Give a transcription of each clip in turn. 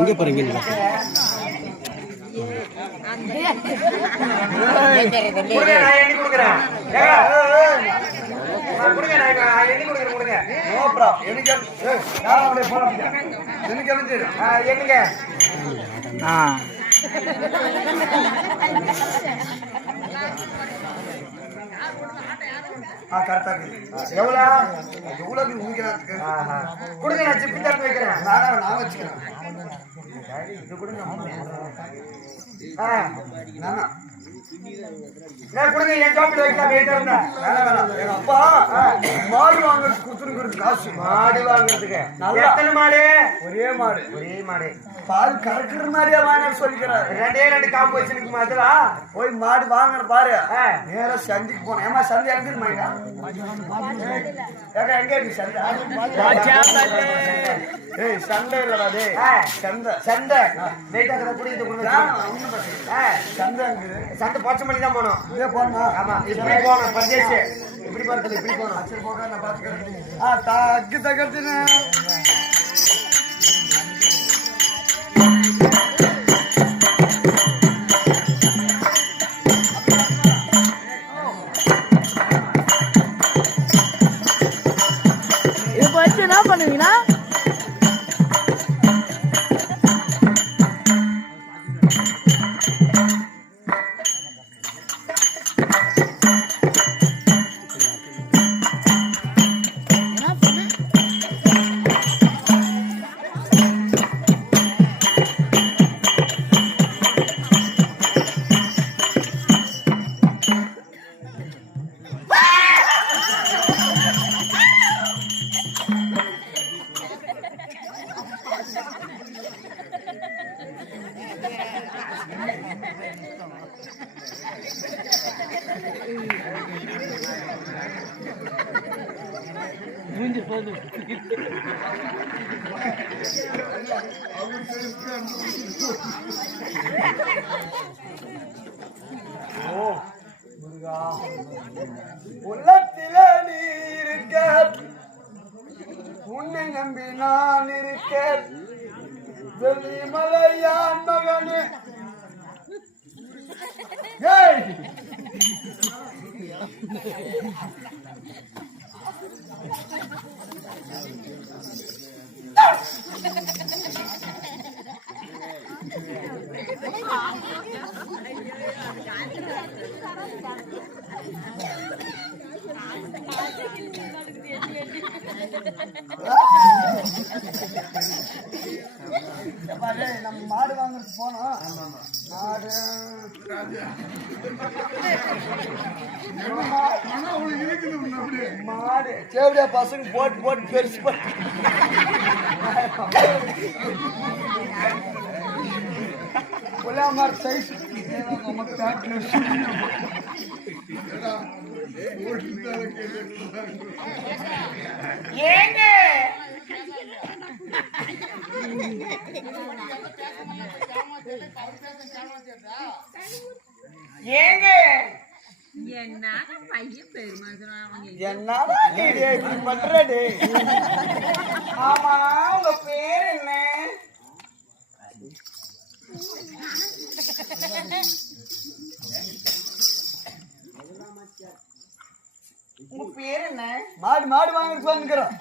இங்கே பாருங்க கரெக்டா எவ்வளோ எவ்வளவு கொடுங்க, நான் சிப்பி தரத்து வைக்கிறேன். நான் வச்சுக்கிறேன். இது கூட கொடுங்க, என் காப்பிட்டு வைக்கலாம். எங்க அப்பா மாடு வாங்குறது கொடுத்துருக்கு காசு. மாடு வாங்குறதுக்கு எத்தனை மாடு? ஒரே மாடு. ஒரே மாடு. பால் கறக்குற மாதிரியா வாங்க சொல்லிக்கிறார். 2 காம்பு வச்சுருக்கு மாதிரா போய் மாடு வாங்குற பாரு. நேரா சந்தைக்கு போனேன். ஏமா சந்தை எங்க இருமாங்க? எங்க இருக்கு சந்தை? ஏய் சந்தை இல்லடா டேய். சந்தை சந்தை வெயிட் ஆகற கூட இது கொடுங்க. சந்தை அங்க சந்தை பச்சை மணி தான் போணும். இதே போணும். ஆமா இப்படி போணும். பர்ச்சேஸ் இப்படி பார்த்தல இப்படி போணும். சரி போக நான் பாத்துக்கிறேன். தக்கு தக்கத்துன இப்போ என்ன பண்ணுவீங்கன்னா உள்ளத்திலே நீ இருக்க, உன்னை நம்பி நான் இருக்க, வெளிமலையான் மகனே. நம்ம மாடு வாங்குறது போனோம். மாடு சேவடியா பசங்க போட்டு போட்டு பெருசு போட்டு புல்லாமார் சைஸ் ஏங்க ஏங்க என்ன பையன் பெருமாள் என்னடா இப்படி பண்றடி? ஆமா உங்க பேர் என்ன? உங்க பேர் என்ன? மாடு மாடு வாங்கிட்டு வந்துக்கிறோம்.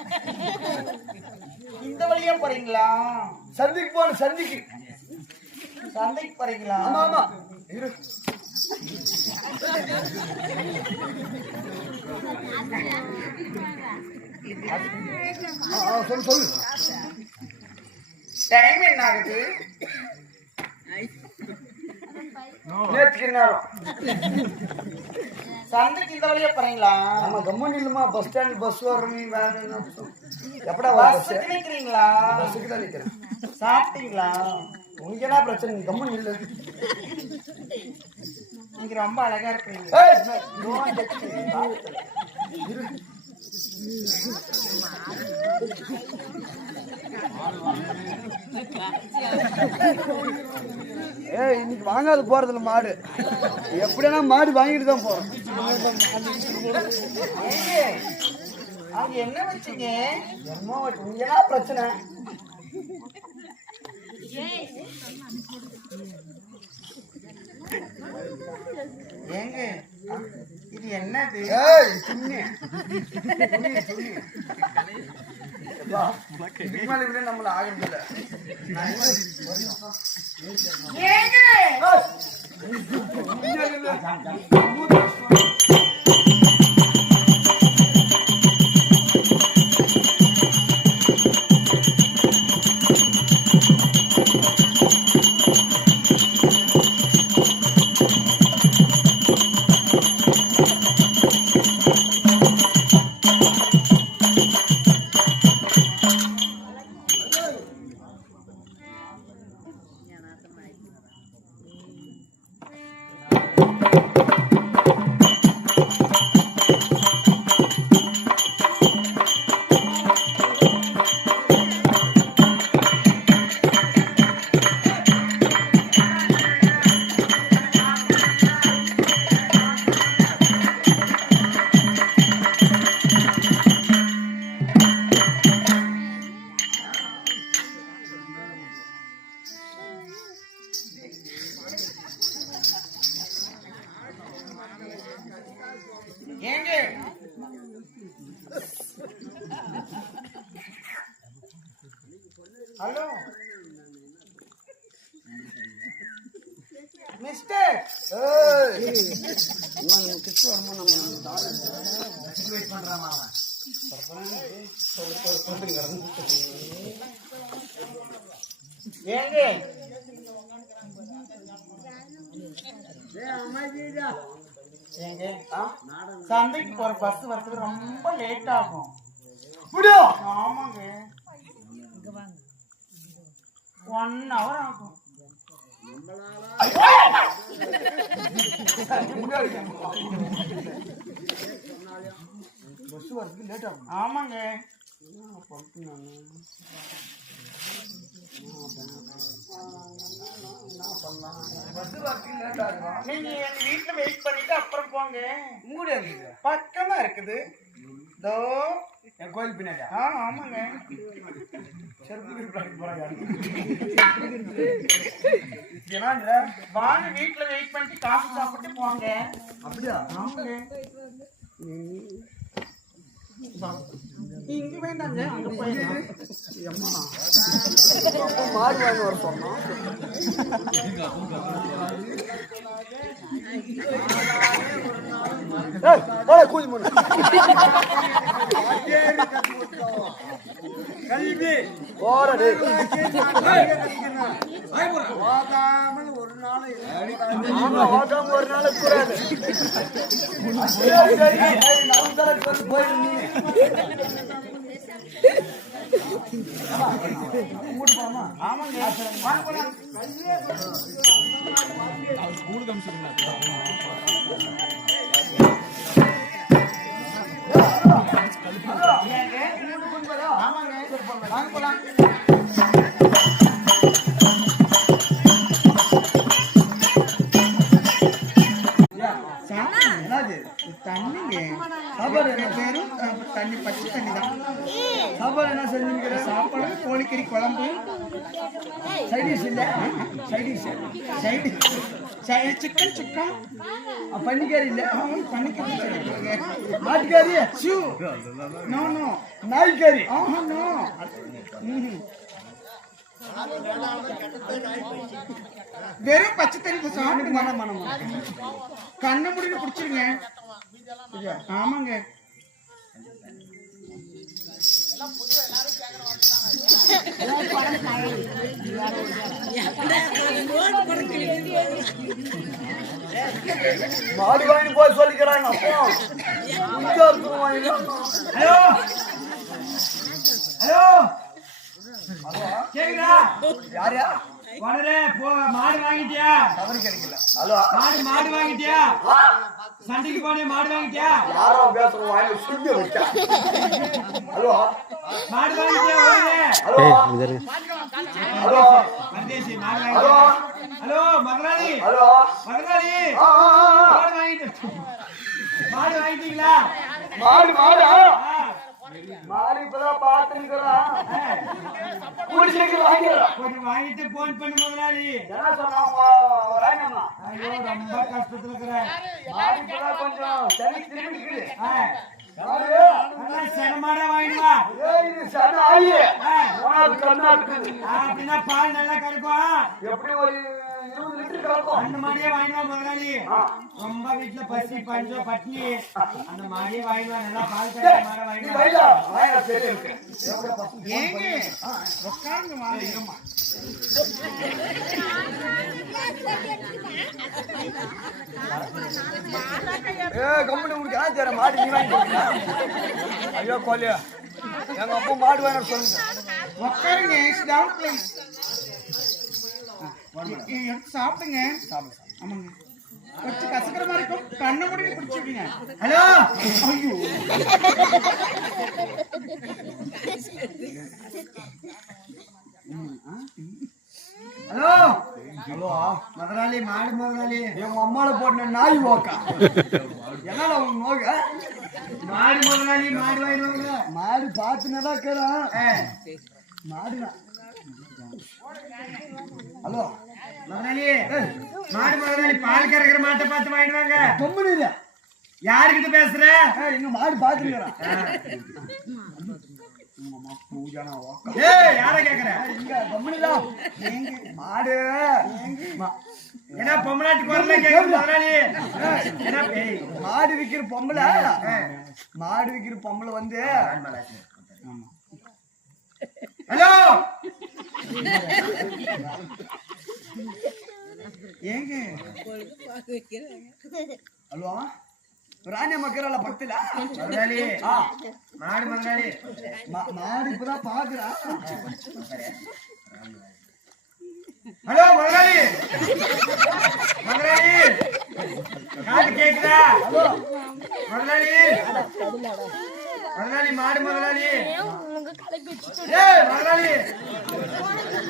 இந்த வழியா போறீங்களா? சந்தைக்கு போகணும். சந்தைக்கு சந்தைக்கு போறீங்களா? ஆமா ஆமா இரு. சொல்லு சொல்லு. டைம் என்ன ஆகுது? நேற்றுக்கு நேரம். சந்தைக்கு இந்த வழியா போறீங்களா? ஆமா கம்மன் இல்லமா பஸ் ஸ்டாண்ட் பஸ் வரணும். வேற எப்படா பஸ் நிக்கிறீங்களா? பஸ்ஸுக்கு தான் நிக்கிறேன். சாப்பிட்டீங்களா? உனக்கு என்ன பிரச்சனை? கம்மன் இல்ல. நீங்க ரொம்ப அழகா இருக்கீங்க. இன்னைக்கு வாங்காது போறதில்ல மாடு. எப்படின்னா மாடு வாங்கிட்டு தான் போறோம். அங்க என்ன வச்சீங்க? என்ன பிரச்சனை? ஏங்க இது என்னது? நம்மள ஆகுறதில்ல. ஏங்க ஹலோ மிஸ்டர், ஏங்க ஏங்க சந்தைக்கு போற பஸ் வரதுக்கு ரொம்ப லேட் ஆகும். ஆமாங்க, 1 hour ஆகும். பஸ் வரதுக்கு லேட் ஆகும். ஆமாங்க, நீங்க எங்க வீட்டுல வெயிட் பண்ணிட்டு அப்புறம் போங்க. பக்கமா இருக்குது. தோ என் கோயில் பின்னாடியா? ஆமாங்க. வாங்க, வீட்டுல வெயிட் பண்ணிட்டு காசு சாப்பிட்டு போங்க. அப்படியா? ஆமாங்க. இங்க வேண்டாங்க, அங்க போயிடலாம். மாடு வாங்கி வர சொன்னோம். கூலி மணி கல்வி போறது ஒரு நாள் ஒரு நாள் கூடாது. ஆமாங்க, வாங்க போலாம். தண்ணிங்க சாப்பாடு பேரும் தண்ணி, பச்சை தண்ணி தான். சாப்பாடு என்ன செஞ்சுக்கிற? சாப்பாடு கோழிக்கறி குழம்பு. சைடிஷ் இல்ல? சைடிஷ் சிக்கன் சிக்கன் பன்னிக்கறி இல்ல? பண்ணிக்கறி. மாட்டுக்கறி? No no. நாய்க்கறி? நோ. வெறும் பச்சை தண்ணி சாப்பிடுங்க. கண்ணை முடிவு குடிச்சிருங்க. ஆமாங்க. மாடு வாங்கி போய் சொல்லிக்கிறாங்க. ஹலோ ஹலோ, கேக்குதா? யாரையா? மாடு வாங்கிட்டியா? தவறு கிடைக்கல. ஹலோ, மாடு வாங்கிட்டியா? சண்டைக்கு போனே மாடு வாங்கிட்டியா? யாரோ பேசுறோம், வாங்கி சுத்தி வச்சா. ஹலோ, மாடு வாங்கிட்டியா? ஹலோ ஹலோ பரதேசி மாடு ஹலோ வாங்கிட்டியா? ஹலோ மதுராளி, ஹலோ மதுராளி மாடு வாங்கிட்டு மாடு வாங்கிட்டீங்களா? மாடு மாடா ஆ, மாடு இப்பதான் பாத்துக்கிறான் குடிச்சிட்டு வாங்கிடுறான் கொஞ்சம் வாங்கிட்டு போன் பண்ணு முதலாளி. என்ன சொன்னாங்க ஐயோ ரொம்ப கஷ்டத்துல இருக்கிறேன். மாடு இப்பதான் கொஞ்சம் சரி திரும்பிக்குது மாடு நல்லா செனமாடா வாங்கிடுவா. இது சன ஆயி ஆ, உனக்கு கண்ணா இருக்குது அப்படின்னா பால் நல்லா கிடைக்கும். எப்படி ஒரு 20 லிட்டர் கலக்கும் அந்த மாதிரியே வாங்கிடுவா முதலாளி. ரொம்ப வீட்டுல பசி பஞ்சம் பட்னி அந்த மாதிரியே வாங்கிடுவா. நல்லா பால் கிடைக்கிற மாதிரி நீ வாங்கிடுவா. வைடா வாயா சரி இருக்கு ஏங்க உட்காருங்க வாங்க கம்பெனி உங்களுக்கு ஆச்சார மாடு நீ வாங்கி ஐயோ கோலியா எங்க அப்பா மாடு வாங்க சொல்லுங்க உட்காருங்க down please எடுத்து சாப்பிடுங்க ஆமாங்க கொஞ்சம் கசக்கிற மாதிரி இருக்கும் கண்ண முடிவு பிடிச்சிருக்கீங்க ஹலோ ஐயோ ஹலோ ஹலோ முதலாளி மாடு முதலாளி. எங்க அம்மால போட்ட நாய் ஓக்கா என்னால உங்க நோக மாடு முதலாளி மாடு வாங்கிடுவாங்க. மாடு பாத்துனதான் இருக்கிறான் மாடுனா ஹலோ முதலாளி மாடு முதலாளி பால் கறக்கிற மாட்டை பார்த்து வாங்கிடுவாங்க. கம்பெனி யாருக்கிட்ட பேசுற? எங்க மாடு பாத்துக்கிறான் ஏய் யார கேக்குற? இங்க கம்பெனி தான் மாடு ஏன்னா பொம்மநாட்டுக்கு வரல கேக்குற முதலாளி. ஏன்னா ஏய் மாடு விக்கிற பொம்பளை மாடு விக்கிற பொம்பளை வந்து ஹலோ ஏங்க ஹலோ ராணிய மக்கரால பக்கத்துல முதலாளி மாடு முதலாளி. மாடு இப்பதான் பாக்குறா ஹலோ முதலாளி முதலாளி காது கேக்குதா? முதலாளி முதலாளி மாடு முதலாளி. ஏய் முதலாளி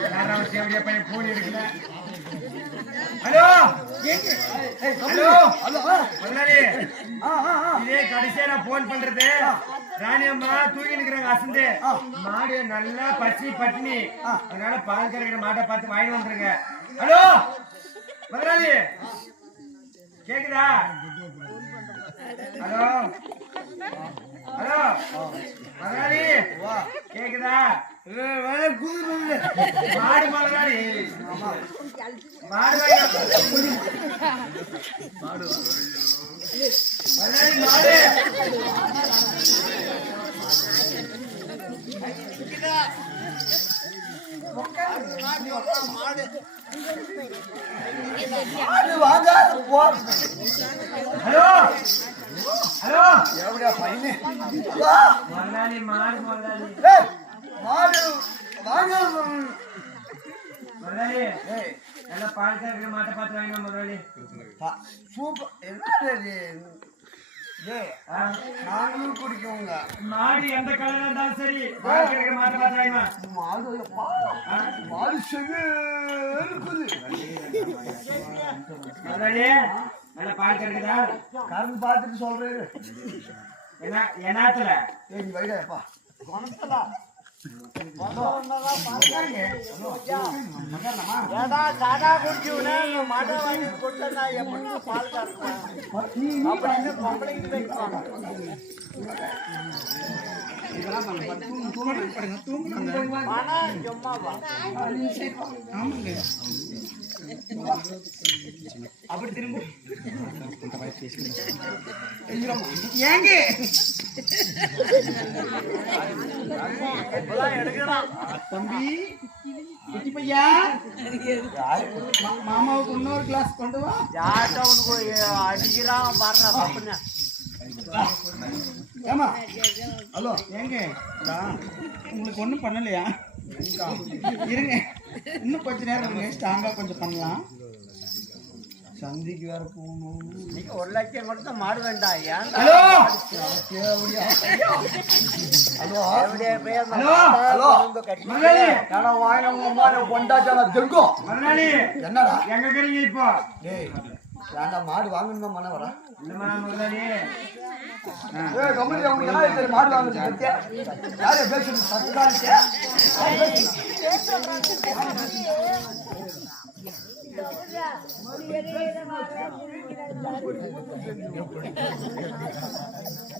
யாராவது தேவடியா பையன் போன் எடுக்கல. ஹலோ ஹலோ ஹலோ முதலாளி இதே கடைசியா நான் போன் பண்றது. ராணி அம்மா தூங்கி நிக்கிறாங்க அசந்து. மாடு நல்லா பசி பட்டினி அதனால பால் கறக்கிற மாட்டை பார்த்து வாங்கி வந்துருங்க. ஹலோ முதலாளி கேக்குதா? ஹலோ ஹலோ முதலாளி கேக்குதா? மாடு முதலாளி மாடு முதலாளி மாடு மாடு வாங்க போ ஹலோ ஹலோ எவ்வளோ பையனே முதலாளி மாடு முதலாளி மாடு வாங்க முதலாளி நல்லா பால் கறக்கிற மாட்டை பார்த்து வாங்க முதலாளி. சூப்பர் என்ன நாங்களும் குடிக்கோங்க மாடு எந்த கலரா இருந்தாலும் சரி பால் கறக்கிற மாட்டை பார்த்து வாங்க. மாடு எப்பா மாடு செகு இருக்குது முதலாளி நல்லா பால் கறக்குதா? கறந்து பார்த்துட்டு சொல்றாரு என்ன என்னாத்துல ஏய் வைடாப்பா அப்படி திரும்ப ஏங்க தம்பி குட்டி பையா மாமாவுக்கு இன்னொரு கிளாஸ் கொண்டு வா. ஏமா ஹலோ ஏங்க உங்களுக்கு ஒன்றும் பண்ணலையா? இருங்க இன்னும் கொஞ்ச நேரம் இருங்க ஸ்ட்ராங்கா கொஞ்சம் பண்ணலாம். சந்திக்கு வேற போகணும். நீங்க 1 லட்சம் கொடுத்தா மாடு வேண்டாம் ஹலோ ஹலோ ஹலோ ஹலோ முதலாளி ஏன்னா வாங்கினவங்க அம்மா பொண்டாச்சால தெரியும் முதலாளி என்னடா எங்க இருக்கிறீங்க இப்போ? டேய் ஏன்டா மாடு வாங்கணுமா மன வர இல்லம்மா முதலாளி கம்பெனி அவங்க என்ன தெரியும் மாடு வாங்குறது யாரே பேசுறது சர்க்காரியா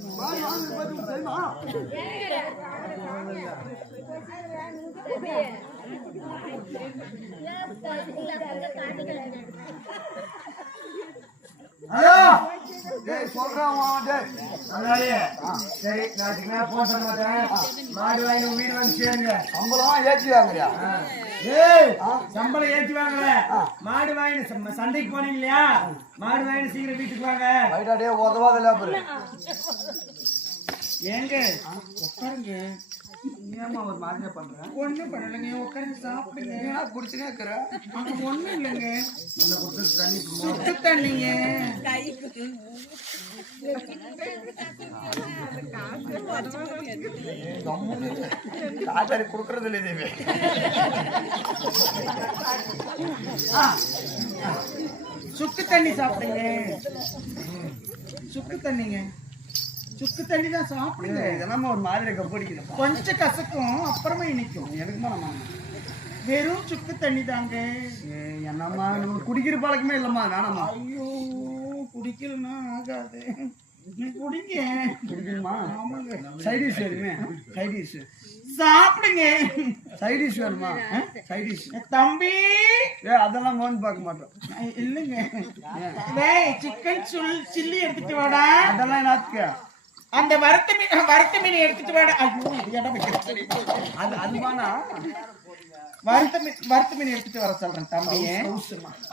மாடு வாங்குறது தெரியுமா ஹலோ டேய் சொல்றேன் டேய் அதனாலே சரி நாளைக்கு நான் போன் பண்ண மாட்டேன் மாடு வாங்கி வீடு வந்து சேருங்க சம்பளம் ஏற்றி வாங்குறியா ஏய் சம்பளம் ஏற்றி வாங்கல மாடு வாங்கி சந்தைக்கு போனீங்க இல்லையா மாடு வாங்கி சீக்கிரம் வீட்டுக்கு வாங்க ரைட்டா டே உதவாத லேபர் ஏங்க உட்காருங்க ஏமா ஒரு மாதிரியா பண்றேன் ஒண்ணும் பண்ணலைங்க உட்காருங்க சாப்பிடுங்க ஏன்னா குடிச்சுனே இருக்கிற அங்க ஒண்ணும் இல்லைங்க அந்த கொடுத்து தண்ணி சுத்த தண்ணிங்க காத்தாரி கொடுக்கறது இல்லை தேவி சுக்கு தண்ணி சாப்பிடுங்க சுக்கு தண்ணிங்க சுக்கு தண்ணி தான் சாப்பிடுங்க இதெல்லாம் ஒரு மாதிரி கப்படிக்கணும் கொஞ்சம் கசக்கும் அப்புறமா இனிக்கும் எனக்குமா நம்ம வெறும் சுக்கு தண்ணி தாங்க என்னம்மா நம்ம குடிக்கிற பழக்கமே இல்லம்மா வேணாம்மா ஐயோ குடிக்கலன்னா ஆகாது நீ குடிங்க குடிக்கணுமா ஆமாங்க சைடிஷ் வேணுமே சைடிஷ் சாப்பிடுங்க சைடிஷ் வேணுமா சைடிஷ் தம்பி அதெல்லாம் மோன் பார்க்க மாட்டோம் இல்லைங்க டேய் சிக்கன் சில்லி எடுத்துட்டு வாடா அதெல்லாம் என்னத்துக்கு அந்த வறுத்த மீன் எடுத்துட்டு வாடா ஐயோ இது இடம் வைக்கிறது அது அதுமானா வறுத்த மீன் எடுத்துட்டு வர சொல்றேன் தம்பியே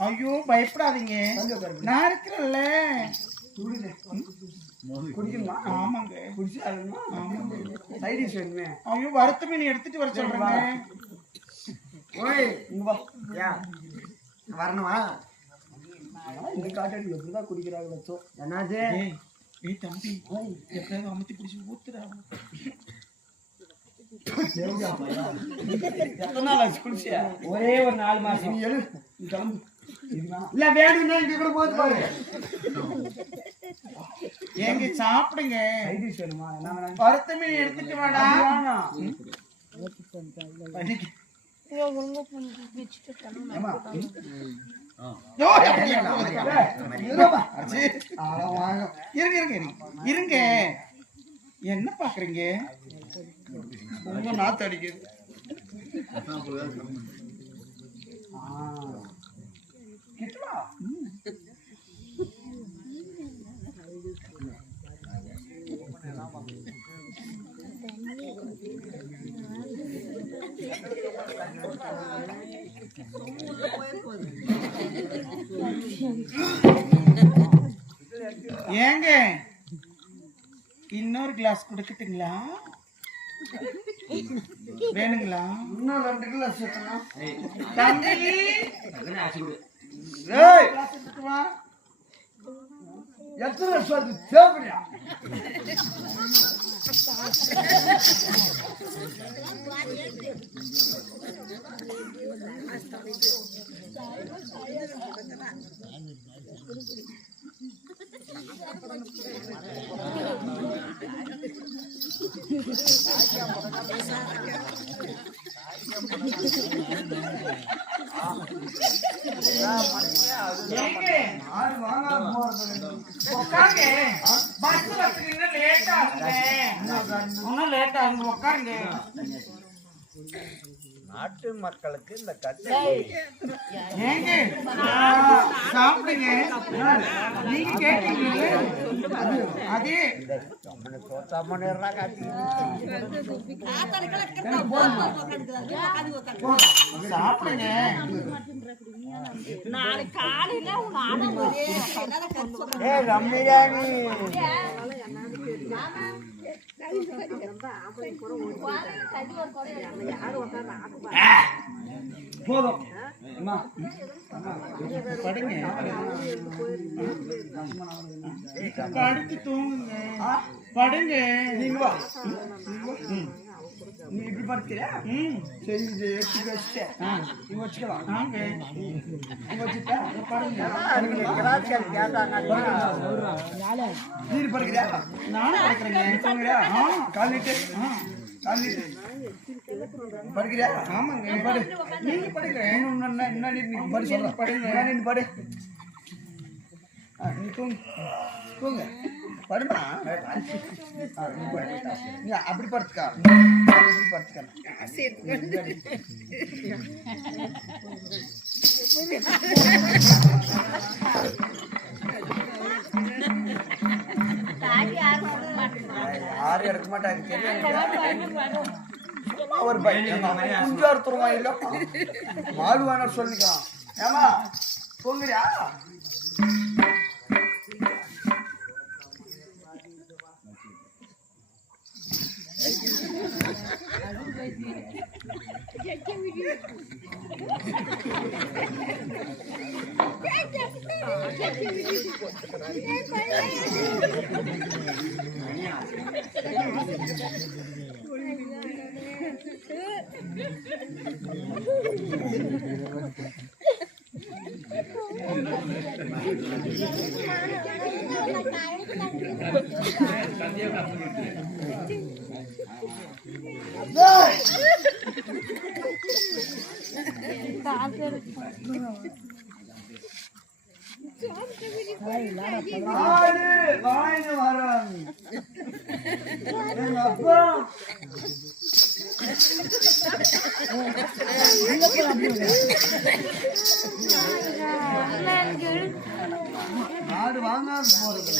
ஐயோ பயப்படாதீங்க நான் இருக்கிறேன்ல குடிக்கணுமா ஆமாங்க குடிச்சு ஆமாங்க சைடிஷ் வேணுமே ஐயோ வறுத்த மீன் எடுத்துட்டு வர சொல்றேங்க ஓய் இங்க வா ஏன் வரணுமா இந்த காட்டாடி எப்படிதான் குடிக்கிறாங்களோ என்னாச்சு ஏய் தம்பி எப்படியாவது அமுத்தி பிடிச்சி ஊத்துறா எத்தனை நாள் ஆச்சு குடிச்சியா ஒரே ஒரு 4 மாசம் நீ எழு நீ கிளம்பு இதுதான் இல்ல வேணும்னா இங்க கூட போது பாரு ஏங்க சாப்பிடுங்க சைடிஷ் வேணுமா என்ன வேணாம் வறுத்த மீன் எடுத்துட்டு வாடா பண்ணிக்க. ஏமா யோ, இருப்பா அச்சி. வாங்க இருங்க என்ன பாக்குறீங்க ரொம்ப நாத்து அடிக்குது கிட்டவா ஏங்க இன்னொரு கிளாஸ் குடுக்கட்டுங்களா வேணுங்களா இன்னும் 2 கிளாஸ் சேர்த்தணும் தம்பி ஏய் கிளாஸ் எடுத்துட்டு வா எத்தனை வருஷம் தேவையா ஏங்க ஆறு வாங்காம போறது உட்காருங்க பஸ் வரதுக்கு இன்னும் லேட் ஆகுங்க இன்னும் லேட் ஆகுங்க உட்காருங்க நாட்டு மக்களுக்கு இந்த கட்சி ஏங்க சாப்பிடுங்க நீங்க கேட்டீங்க அதே சாப்பிடுங்க நாளைக்கு காலையில உங்க ஆடம் ரம்மியானி போதும் அம்மா படுங்க படுத்து தூங்குங்க படுங்க நீங்க வா நீ இப்படி படுத்துக்கிறியா? சரி இது எடுத்து வச்சுட்டேன் இங்க வச்சுக்கலாம். இங்க வச்சுட்டா நீர் படுக்கிறியா? நானும் படுக்கிறேங்க. தூங்குறியா? கால் நீட்டு படுக்கிறியா? ஆமாங்க. படு. நீங்க படுக்கிறேன். என்ன நீ படு சொல்றேன். படுங்க. நீ படு. நீ தூங்கு படுமா. நீ அப்படி படுத்துக்கா. இப்படி படுத்துக்கா. யாரும் எடுக்க மாட்டாங்க. ஒரு பையன் குஞ்சு அறுத்துருமா இல்ல மாடு வேணா சொல்லிக்கலாம். ஏமா தூங்குறியா? வாயின்னு வரான் எங்க அப்பா. மாடு வாங்காது போறது.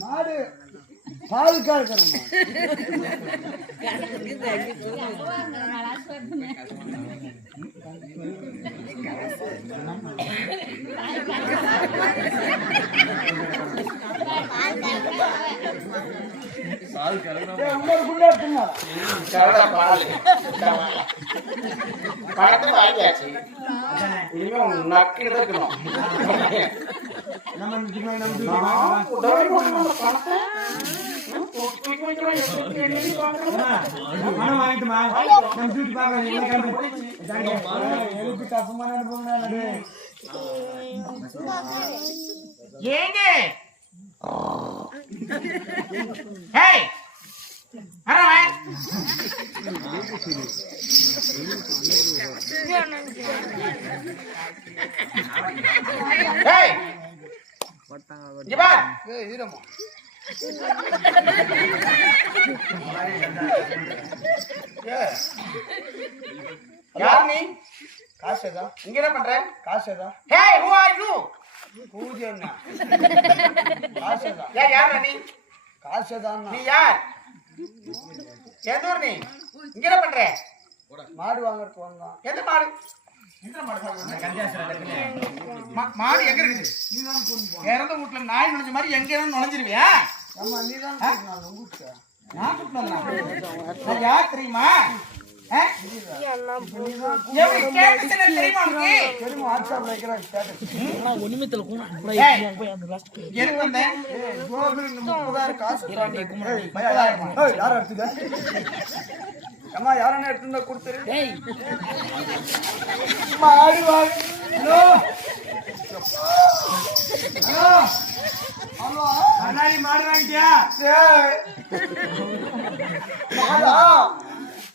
மாடு பால் கறக்கறமா ஏங்க ஹேய் அரவன் ஹேய் இங்க பார் ஏய் ஈரமா யார் நீ காசேதா இங்க என்ன பண்ற காசேதா ஹேய் who are you பூஜை என்ன காசேதா யார் நீ காசேதான் நீ யார் எந்த ஊர் நீ இங்க என்ன பண்ற மாடு வாங்கறதுக்கு வந்தான். எந்த மாடு மாடு எங்க இருக்குது நீதான் கொண்டு இறந்த வீட்டுல நாய் நுழைஞ்ச மாதிரி எங்க நுழைஞ்சிருவியா ஆமா நீதான் நான் உங்ககிட்ட நான் கூப்பிட்டு வந்தேன் யார் தெரியுமா எப்படி கேட்டுச்சுன்னு தெரியுமா உனக்கு? தெரியுமா வாட்ஸ்அப்ல வைக்கிறேன் status. எதுக்கு வந்தேன்? கோவில் இந்த 30,000 காசு தாண்டி. பையா யாருமா? யார் எடுத்துத? அம்மா யாரனே எடுத்துந்தா கொடுத்துரு. மாடு வாங்க. ஹலோ ஹலோ ஹலோ கண்ணாடி மாடு வாங்கிட்டியா? மாடா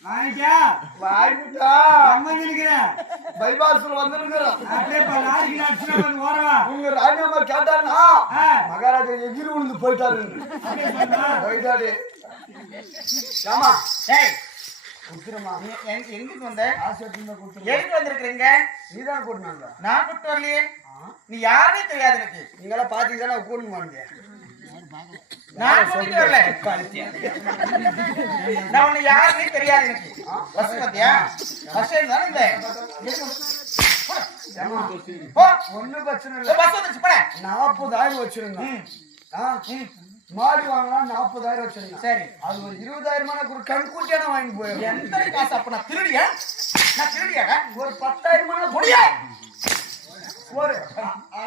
வாங்கிட்டியா? வாங்கிட்டா அம்மன் இருக்கிற பைபாஸ்ல வந்துருக்கிறோம். அப்படியே நாளைக்கு அடிச்சுனா வந்து ஓரவா உங்க ராணியம்மா கேட்டானா ஆ, மகாராஜா எகிரி விழுந்து போயிட்டாரு. அப்படியே சொன்னா போயிட்டாரு. ஆமா ஏய், குத்துறமா நீ எதுக்கு வந்த? காசு எடுத்துந்தா குத்துரு. எதுக்கு வந்திருக்கிறீங்க? நீதான் கூட்டினாங்க. நான் கூட்டு வரலையே. நீ யாருன்னே தெரியாது எனக்கு. நீங்களாம் பாத்தீங்க தானே கூட்டின்னு வாங்க. நான் கூட்டிட்டு வரல. நான் உன்னை யாருன்னே தெரியாது எனக்கு. பஸ் வந்தியா? பஸ் தானே இந்த போ. ஒண்ணும் பிரச்சனை இந்த இல்ல. பஸ் வந்துச்சு போட. 40,000 வச்சிருந்தேன். மாடு வாங்கினா 40,000 வச்சிருந்தேன். சரி, அது ஒரு 20,000 ஒரு கண்கூட்டியான வாங்கி போயிடும். எந்த காசு அப்ப நான் திருடியா? நான் திருடியாடா? ஒரு 10,000 முடியா? ஒரு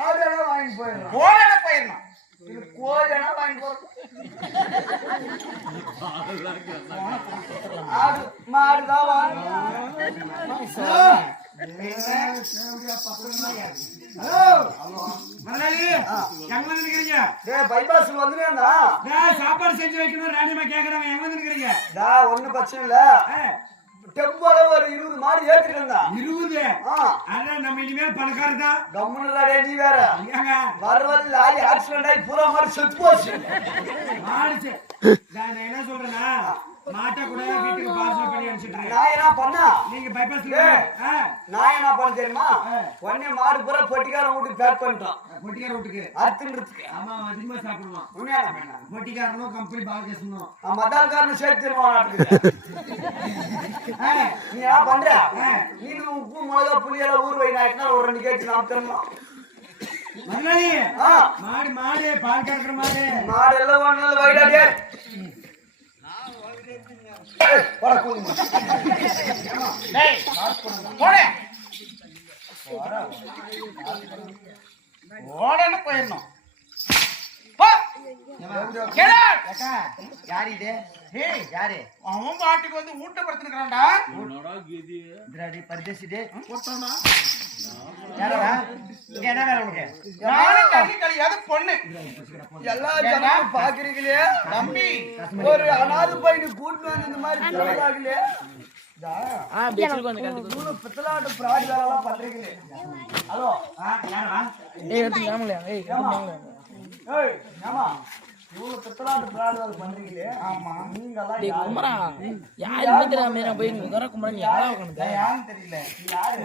ஆடெல்லாம் வாங்கி போயிடலாம். போன போயிடணும். இது கோழெல்லாம் வாங்கி போறோம். ஆடு மாடுதான் வாங்க. முதலாளி எங்க வந்து நிக்கிறீங்க? பைபாஸ்ல வந்துருந்தா சாப்பாடு செஞ்சு வைக்கணும் ராணியம்மா கேக்குறாங்க. எங்க வந்து நிக்கிறீங்க? ஒண்ணும் பிரச்சனை இல்ல. டெம்போல ஒரு 20 மாடு ஏத்திட்டு இருந்தா 20. அதான் நம்ம இனிமேல் பணக்காரர் தான். கம்முன்னு நீ வேற ஏங்க வரவல் லாரி ஆக்சிடென்ட் ஆகி பூரா மாடு செத்து போச்சு. மாடுச்சு. நான் என்ன சொல்றேன்னா மாட்டை கூட வீட்டுக்கு பார்சல் பண்ணி அனுப்பிச்சிட்டு நான் என்ன பண்ணா நீங்க பைபாஸ்ல நான் என்ன பண்ண தெரியுமா? உடனே மாடு பூரா பொட்டிக்காரன் வீட்டுக்கு பேக் பண்ணிட்டோம். பொட்டிக்கார வீட்டுக்கு அறுத்துன்றதுக்கு. ஆமா அதிகமா சாப்பிடுவான். உண்மையா பொட்டிக்காரனும் கம்பெனி பாலகிருஷ்ணனும் மதால்காரன் சேர்த்து திரும்ப நீ என்ன பண்ற? நீ உப்பு மிளகா புளியெல்லாம் ஊர் வை. நான் ஒரு 2 கேட்டு நான் தரணும். முதலாளி மாடு மாடு பால் கறக்குற மாடு மாடு எல்லாம் ஒண்ணு வைடாடே. டேய், போடே. ஓடன்னு போயிடணும். போ. கேளு. அக்கா யார் இது? ஏய், யாரு? அவன் பாட்டுக்கு வந்து ஊட்டப்படுத்திருக்கான்டா. திராடி பரிதேசிட்டு போட்டானா? யாரா? இங்க என்ன வேலை உனக்கு? நானே தண்ணி கழியாத பொண்ணு. எல்லா ஜனமும் பாக்குறீங்களே தம்பி, ஒரு அனாதை பையனை கூட்டு வந்து இந்த மாதிரி தொழிலாகலே பித்தலாட்டு பிராடி வேலை பண்றீங்களே. ஹலோ யாரா? ஏய் ஏமா இவ்வளவு பித்தலாட்டு பிராடி வேலை பண்றீங்களே. ஆமா நீங்கெல்லாம் யாருன்னு தெரியல. யாரு